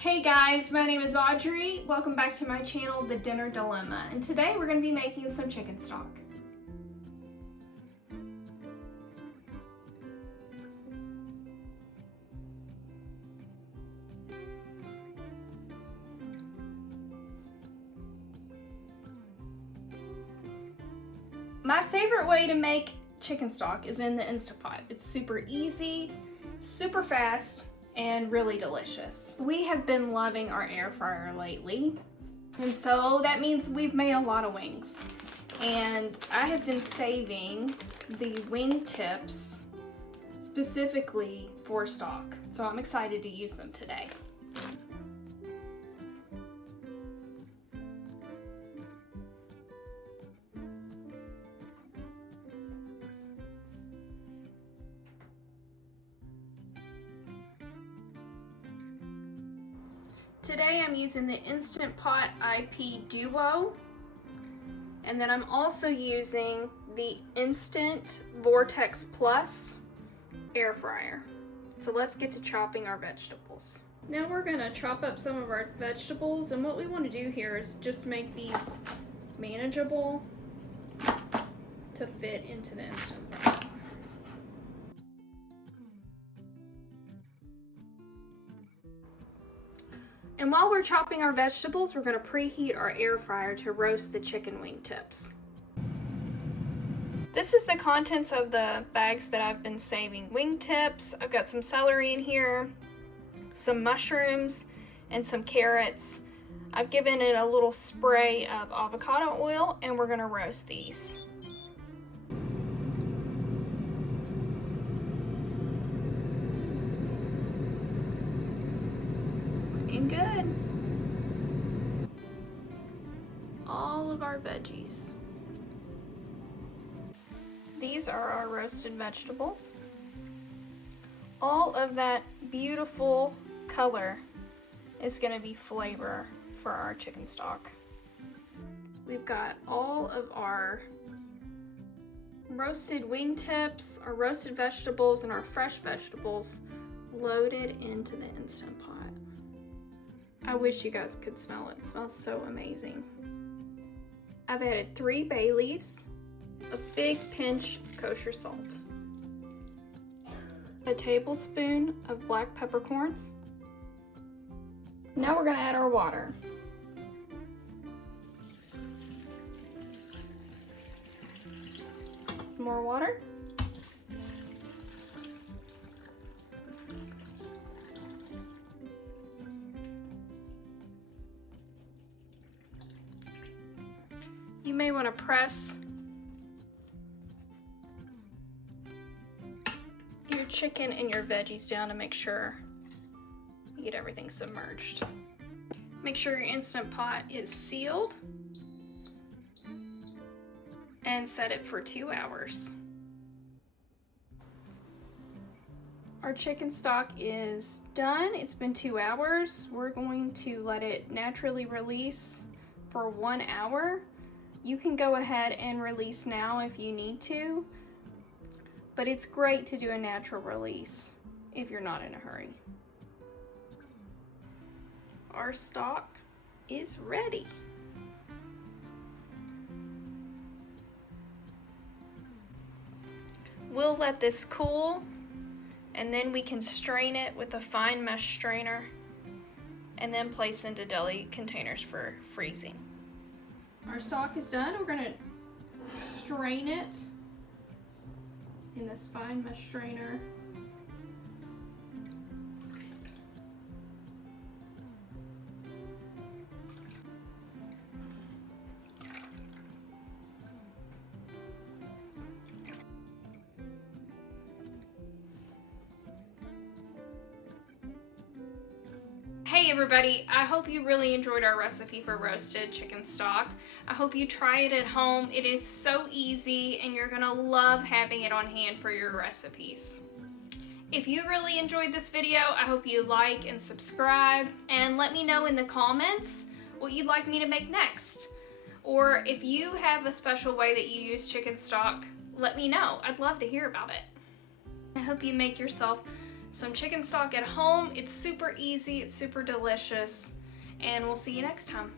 Hey guys, my name is Audrey. Welcome back to my channel, The Dinner Dilemma, and today we're going to be making some chicken stock. My favorite way to make chicken stock is in the Instant Pot. It's super easy, super fast, and really delicious. We have been loving our air fryer lately, and so that means we've made a lot of wings. And I have been saving the wing tips specifically for stock, so I'm excited to use them today. Today I'm using the Instant Pot IP Duo, and then I'm also using the Instant Vortex Plus air fryer. So let's get to chopping our vegetables. Now we're gonna chop up some of our vegetables, and what we want to do here is just make these manageable to fit into the Instant Pot. And while we're chopping our vegetables, we're going to preheat our air fryer to roast the chicken wing tips. This is the contents of the bags that I've been saving wing tips. I've got some celery in here, some mushrooms, and some carrots. I've given it a little spray of avocado oil, and we're going to roast these. Looking good. All of our veggies. These are our roasted vegetables. All of that beautiful color is going to be flavor for our chicken stock. We've got all of our roasted wing tips, our roasted vegetables, and our fresh vegetables loaded into the Instant Pot. I wish you guys could smell it. It smells so amazing. I've added 3 bay leaves, a big pinch of kosher salt, a tablespoon of black peppercorns. Now we're going to add our water. More water. You may want to press your chicken and your veggies down to make sure you get everything submerged. Make sure your Instant Pot is sealed and set it for 2 hours. Our chicken stock is done. It's been 2 hours. We're going to let it naturally release for 1 hour. You can go ahead and release now if you need to, but it's great to do a natural release if you're not in a hurry. Our stock is ready. We'll let this cool, and then we can strain it with a fine mesh strainer and then place into deli containers for freezing. Our stock is done. We're going to strain it in this fine mesh strainer. Hey everybody, I hope you really enjoyed our recipe for roasted chicken stock. I hope you try it at home. It is so easy and you're gonna love having it on hand for your recipes. If you really enjoyed this video, I hope you like and subscribe, and let me know in the comments what you'd like me to make next. Or if you have a special way that you use chicken stock, let me know. I'd love to hear about it. I hope you make yourself some chicken stock at home. It's super easy, it's super delicious, and we'll see you next time.